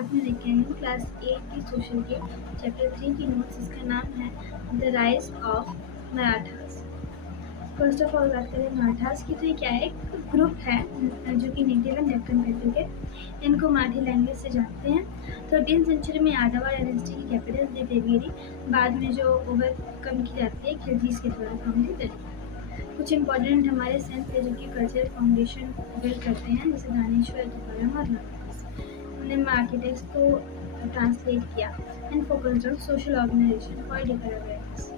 आज मैं लेके आई हूँ क्लास 8 की सोशल के चैप्टर 3 की नोट्स। इसका नाम है the rise of Marathas. First of all बात करें मराठास की, तो ये क्या है, एक ग्रुप है जो कि नेटिव है डेक्कन बेल्ट के। इनको मराठी लैंग्वेज से जानते हैं। 13th सेंचुरी में यादवा डायनेस्टी की कैपिटल थी देवगिरी, बाद में जो ओवरकम की जाती है खिलजीज के द्वारा फ्रॉम दी दिल्ली। कुछ इंपॉर्टेंट हमारे सेंस है जो कि कल्चरल फाउंडेशन बिल्ड करते हैं, जैसे दानेश्वर, तुकाराम और मराठास। उन्होंने आर्किटेक्ट्स को ट्रांसलेट किया and focused on social organization for differ awareness.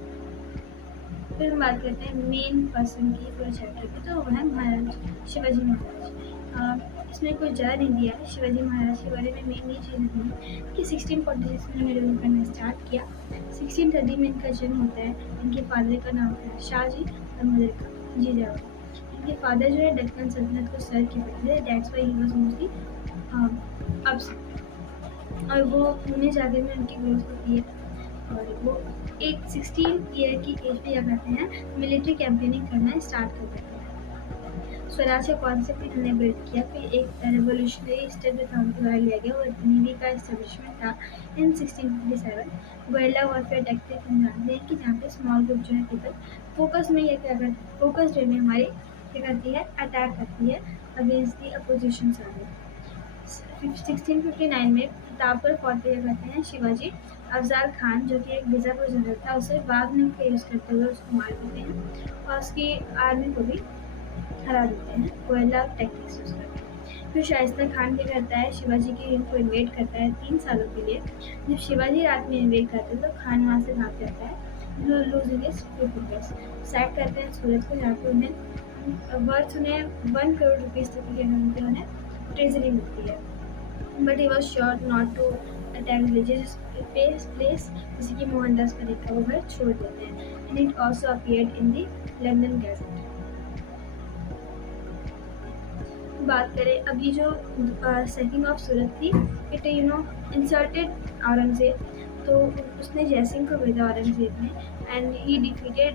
फिर हम बात करते हैं मेन पर्सन की पूरे चैप्टर की, तो वो है महाराज शिवाजी महाराज। इसमें कुछ ज़्यादा नहीं दिया है शिवाजी महाराज के बारे में। मेन ये चीज़ है कि 1646 में इन्होंने रूल करना स्टार्ट किया। 1630 में इनका जन्म होता है। इनके फादर का नाम था शाहजी और मदर का जीजाबाई। इनके फादर जो है डेक्कन सल्तनत को सर के पहले, that's why he was mostly अब, और वो पुणे जाकर में उनकी ग्रोथ होती है। और वो एक 16 ईयर की एज पे क्या करते हैं, मिलिट्री कैंपेनिंग करना स्टार्ट कर देते हैं। स्वराज का कॉन्सेप्ट इन्होंने बिल्ड किया। फिर एक रेवोल्यूशनरी स्टेप जो था उनके द्वारा लिया गया, वो नेवी का एस्टेब्लिशमेंट था इन 1657। गुएरिला वॉरफेयर टैक्टिक हम जानते हैं कि जहाँ पे स्मॉल ग्रुप जो है पीपल फोकस में ये क्या करते, फोकस वे में हमारी क्या करती है, अटैक करती है अगेंस्ट दी अपोजिशन साइड। 1659 में प्रतापगढ़ फोर्ट पे करते हैं शिवाजी अफजाल खान, जो कि एक बीजापुर जनरल था, उसे वाघनर का यूज़ करते हुए उसको मार देते हैं और उसकी आर्मी को भी हरा देते हैं, गुएरिला टैक्टिक्स यूज़ करते हैं। फिर शाइस्ता खान क्या करता है, शिवाजी की यूनिट को इन्वेड करता है 3 सालों के लिए। जब शिवाजी रात में इन्वेड करते हैं तो खान वहाँ से भाग जाता है, लूजिंग हिज प्रिफरेंस। सैक करते हैं सूरत को, जहाँ पे उन्हें वर्थ उन्हें 1 करोड़ रुपीज़ तक की उन्हें ट्रेजरी मिलती है। But he was sure not to attack religious place, जैसे कि मोहनदास का देखा वो घर छोड़ देते हैं। And it also appeared in the London gadget. बात करें अब ये जो सेकिंग ऑफ सूरत थी, इट इंसर्टेड औरंगजेब, तो उसने जयसिंह को भेजा औरंगजेब ने, and he defeated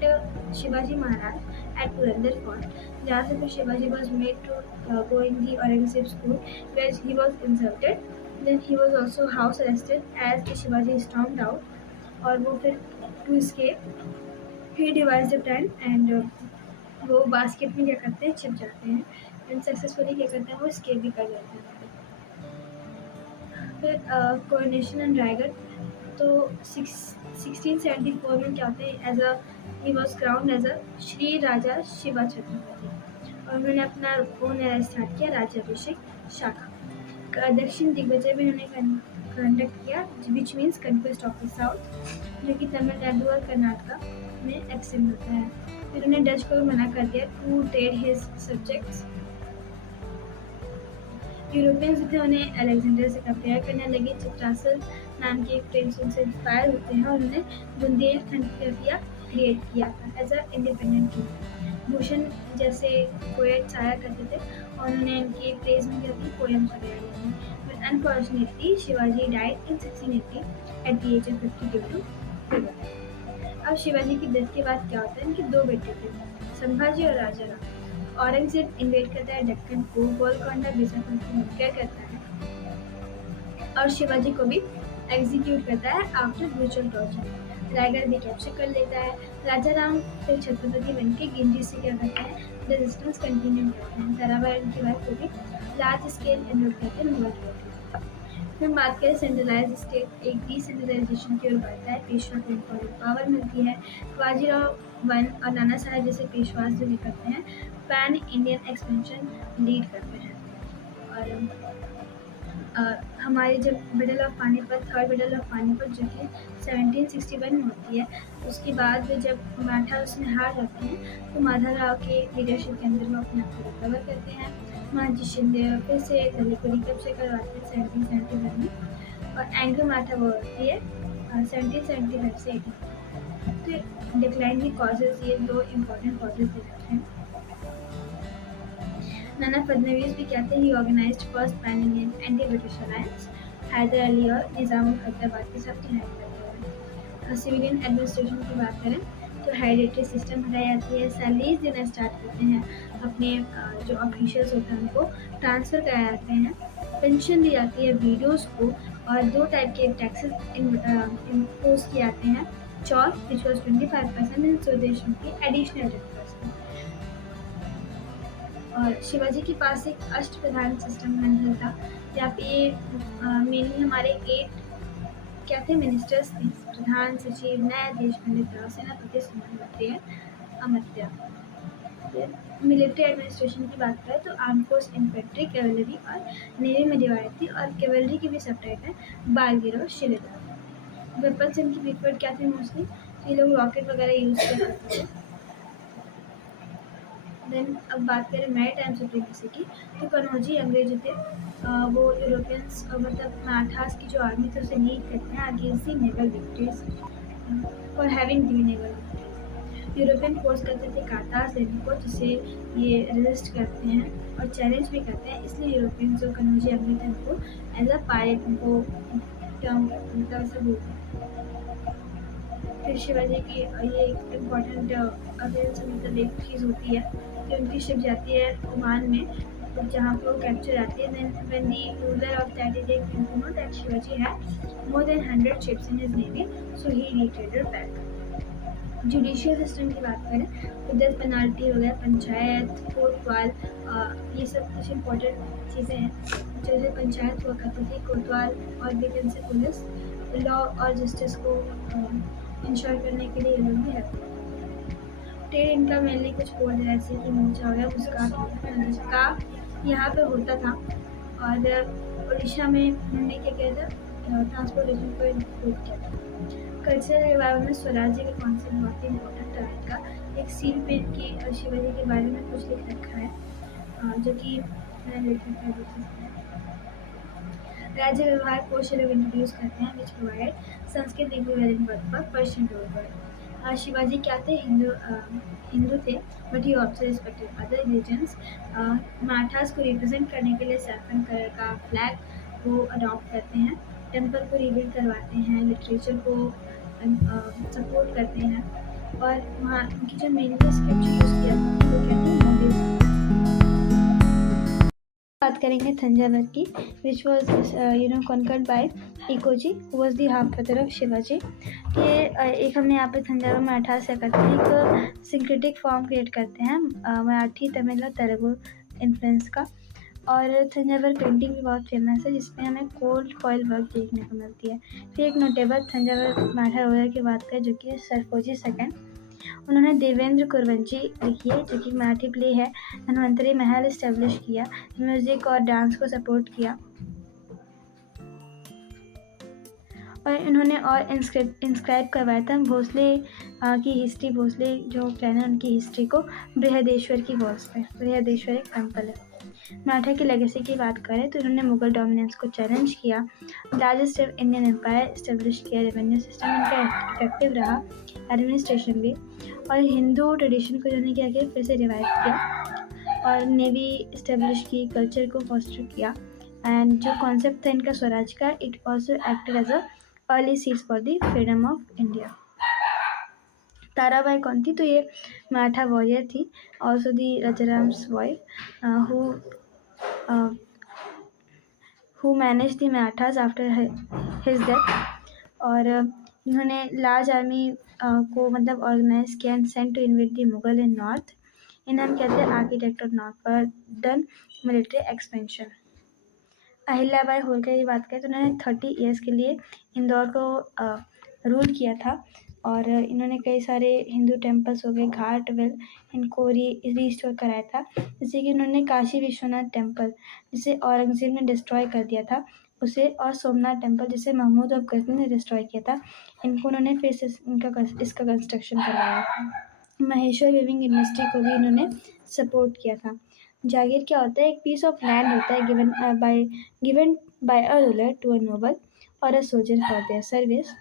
Shivaji Maharaj at Purandar fort, जहाँ से फिर Shivaji was made to go in the Aurangzeb school where he was insulted. Then he was also house arrested as Shivaji stormed out, और वो फिर to escape he devised the plan and वो basket में क्या करते हैं, छिप जाते हैं एंड सक्सेसफुली क्या करते हैं, वो एस्केप भी कर जाते हैं। फिर कोरोनेशन एंड रायगढ़, तो 1674 में क्या होते हैं, as a he was crowned as a Shri Raja Shiva Chhatrapati, और उन्होंने अपना ओन एरा स्टार्ट किया, राज्याभिषेक शाखा। दक्षिण दिग्विजय में उन्होंने कंडक्ट किया, which means conquest of the south, जो कि तमिलनाडु और कर्नाटका में एक्सटेंड होता है। फिर उन्हें डच को मना कर दिया to trade his subjects. Europeans थे उन्हें अलेक्जेंडर से कंपेयर करने लगे। चित्रासल नाम के एक प्रिंस उनसे इंस्पायर होते हैं और उन्होंने बुंदेलखंड का क्रिएट किया था as a independent king. Bhushan जैसे पोएट्स आया करते थे और उन्होंने इनके प्रेज में क्या थी, पोएम्स वगैरह लिखी। But unfortunately Shivaji died in 1680 at the age of 52। अब शिवाजी की डेथ के बाद क्या होता है, इनके 2 बेटे थे, संभाजी और राजाराम। औरंगजेब इन्वेड करता है डेक्कन को, गोलकोंडा बीजापुर की मुक्का करता है और शिवाजी को भी एग्जीक्यूट करता है आफ्टर ब्रूटल टॉर्चर। रायगढ़ भी कैप्चर कर लेता है। राजाराम फिर छत्रपति बनके गिंजी से क्या करते हैं, रेजिस्टेंस कंटिन्यू करते हैं। ताराबाई के बाद को भी लार्ज स्केल इन्वेड करते हैं मुगल फोर्ट। फिर बात करें सेंट्रलाइज स्टेट, एक डिसेंट्रलाइजेशन की ओर बढ़ता है। पेशवा को इम्पोर्टेंट पावर मिलती है। बाजीराव वन और नाना साहेब जैसे पेशवास जो करते हैं, पैन इंडियन एक्सपेंशन लीड करते हैं। और हमारी जब battle of Panipat, third battle of Panipat जो कि 1761 में होती है, उसके बाद जब मराठा उसमें हार जाते हैं तो माधवराव के लीडरशिप के अंदर वो अपने आप को रिकवर करते हैं। महाजी शिंदे फिर से ललितपुरी कैप्चर करवाते हैं 1771 में, और एंग्लो मराठा वो होती है 1775 से 18। तो डिक्लाइन की कॉजेज, ये 2 इम्पोर्टेंट कॉजेज दे रखे हैं। नाना फडणवीस भी कहते हैं, he organised first pan Indian anti British alliance. Haidar Ali और निज़ामुल हैदराबाद के साथ डिनाइट करते हैं। सिविलियन एडमिनिस्ट्रेशन की बात करें तो हेरिडेटरी सिस्टम हटाई जाती है। सैलरीज देना स्टार्ट करते हैं, अपने जो ऑफिशियल्स होते हैं उनको ट्रांसफ़र कराए जाते हैं। पेंशन दी जाती है वीडोज़ को, और 2 टाइप के टैक्सेस इम्पोज किए जाते हैं, चौर विच वॉज 25% एंड स्वदेश की एडिशनल 10%। और शिवाजी के पास एक अष्टप्रधान सिस्टम मंडल था, जहाँ पे मेनली हमारे 8 क्या थे मिनिस्टर्स थे, प्रधान सचिव, न्यायाधीश, पंडित, सेनापति, मंत्री, अमात्य। मिलिट्री एडमिनिस्ट्रेशन की बात करें तो आर्म फोर्स, इन्फेंट्री, कैवलरी और नेवी में डिवाइड थी, और कैवलरी की भी सब टाइप है, बालगिर और शिलेदार। वेपन्स इनकी प्रीफर्ड क्या थे मोस्टली, तो ये लोग रॉकेट वगैरह यूज़ किया करते थे। देन अब बात करें मैरी टाइम सुप्रीमेसी की, तो कनौजी अंग्रेज थे, वो यूरोपियंस मतलब मराठास की जो आर्मी थी उसे लीड करते हैं against the naval victories for having the naval victories. European force करते थे काताज लेने को, जिसे ये रेजिस्ट करते हैं और चैलेंज भी करते हैं, इसलिए यूरोपियन जो कनौजी अंग्रेज थे उनको एज अ पायरेट उनको टर्म मतलब ऐसे बोलते हैं। फिर शिवाजी की ये एक इम्पॉर्टेंट मतलब एक चीज़ होती है कि उनकी शिप जाती है ओमान में, तो जहाँ पे वो कैप्चर आती है। Then when the ruler of that is एक you know that Shivaji had more than 100 ships in his navy, so he retreated back. Judicial system की बात करें तो डेथ पेनाल्टी हो गया, पंचायत, कोतवाल, ये सब कुछ इम्पोर्टेंट चीज़ें हैं। जैसे पंचायत हुआ करती थी, कोतवाल और वैकेंसी पुलिस लॉ और जस्टिस को इंश्योर करने के लिए ये लोग भी रहते हैं। ट्रेड इनका मेनली कुछ बोल जैसे कि मोचा हो गया, उसका यहाँ पे होता था, और उड़ीसा में उन्होंने क्या किया था, ट्रांसपोर्टेशन को इम्प्रूव किया था। कल्चरल रिवाइवल में स्वराज्य का कॉन्सेप्ट बहुत ही इम्पोर्टेंट रहा इनका। एक सील पे इनकी शिवाजी के बारे में कुछ लिख रखा है, जो कि मैंने लिख रखा है। राज्य व्यवहार कोश लोग इंट्रोड्यूस करते हैं which provide Sanskrit equivalent word for Persian word. Shivaji क्या थे, हिंदू थे, but he also respected other religions. Marathas को रिप्रेजेंट करने के लिए सैफरन कलर का फ्लैग को अडॉप्ट करते हैं, टेम्पल को रिबिल्ड करवाते हैं, लिटरेचर को सपोर्ट करते हैं, और वहाँ उनकी जो मेन स्क्रिप्ट यूज़ किया था वो क्या थी, मोदी। बात करेंगे तंजावर की, which was conquered by Ekoji, who was the half brother of Shivaji. ये एक हमने यहाँ पे तंजावर मराठा से करते हैं, एक सिंक्रेटिक फॉर्म क्रिएट करते हैं मराठी, तमिल और तेलुगु इन्फ्लुएंस का। और तंजावर पेंटिंग भी बहुत फेमस है, जिसमें हमें कोल्ड फॉयल वर्क देखने को मिलती है। फिर एक नोटेबल तंजावर मराठा रूलर की बात करें, जो कि सरफोजी सेकंड, उन्होंने देवेंद्र कुरवंशी लिखी है, जो कि मराठी प्ले है। धन्वंतरी महल इस्टेब्लिश किया, म्यूजिक और डांस को सपोर्ट किया, और इन्होंने और इंस्क्राइब करवाया था भोसले की हिस्ट्री, भोसले जो प्लान है उनकी हिस्ट्री को बृहदेश्वर की वॉल्स पे। बृहदेश्वर एक टेम्पल है। मराठा की लेगेसी की बात करें तो इन्होंने मुगल डोमिनेंस को चैलेंज किया, लार्जेस्ट इंडियन एम्पायर इस्टेब्लिश किया, रेवेन्यू सिस्टम इनका इफेक्टिव रहा, एडमिनिस्ट्रेशन भी, और हिंदू ट्रेडिशन को इन्होंने क्या किया, फिर से रिवाइव किया, और नेवी इस्टेब्लिश की, कल्चर को फॉस्टर किया, एंड जो कॉन्सेप्ट था इनका स्वराज का, it also acted as a early seeds for the freedom of India. Tarabai कौन थी, तो ये मराठा वॉरियर थी, also the Rajaram's wife, who managed the Marathas after his death। और इन्होंने लार्ज आर्मी को मतलब ऑर्गेनाइज किया and sent to invade the Mughal in north. इन्हें हम कहते हैं आर्किटेक्ट ऑफ नॉर्थ, पर done military expansion. Ahilyabai Holkar की बात करें तो उन्होंने 30 ईयर्स के लिए इंदौर को रूल किया था, और इन्होंने कई सारे हिंदू टेम्पल्स हो गए, घाट वेल, इनको रिस्टोर कराया था। जैसे कि इन्होंने काशी विश्वनाथ टेम्पल, जिसे औरंगजेब ने डिस्ट्रॉय कर दिया था उसे, और सोमनाथ टेम्पल जिसे महमूद ऑफ गजनी ने डिस्ट्रॉय किया था, इनको उन्होंने फिर से इसका कंस्ट्रक्शन करवाया था। महेश्वर वीविंग इंडस्ट्री को भी इन्होंने सपोर्ट किया था। जागीर क्या होता है, एक पीस ऑफ लैंड होता है given by a ruler to a noble और a soldier for their service.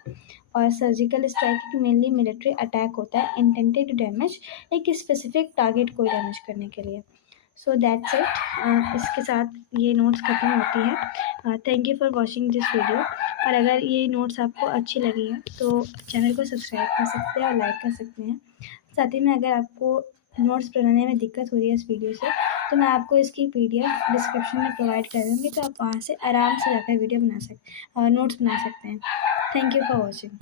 और surgical strike mainly military attack होता है इंटेंटेड टू डैमेज, एक स्पेसिफिक टारगेट को डैमेज करने के लिए। So that's it. इसके साथ ये नोट्स खत्म होती हैं। Thank you for watching this video. और अगर ये नोट्स आपको अच्छी लगी हैं तो चैनल को सब्सक्राइब कर सकते हैं और लाइक कर सकते हैं। साथ ही में अगर आपको नोट्स बनाने में दिक्कत हो रही है इस वीडियो से, तो मैं आपको इसकी PDF डिस्क्रिप्शन में प्रोवाइड कर दूँगी, तो आप वहाँ से आराम से जाकर वीडियो बना नोट्स बना सकते हैं। Thank you for watching.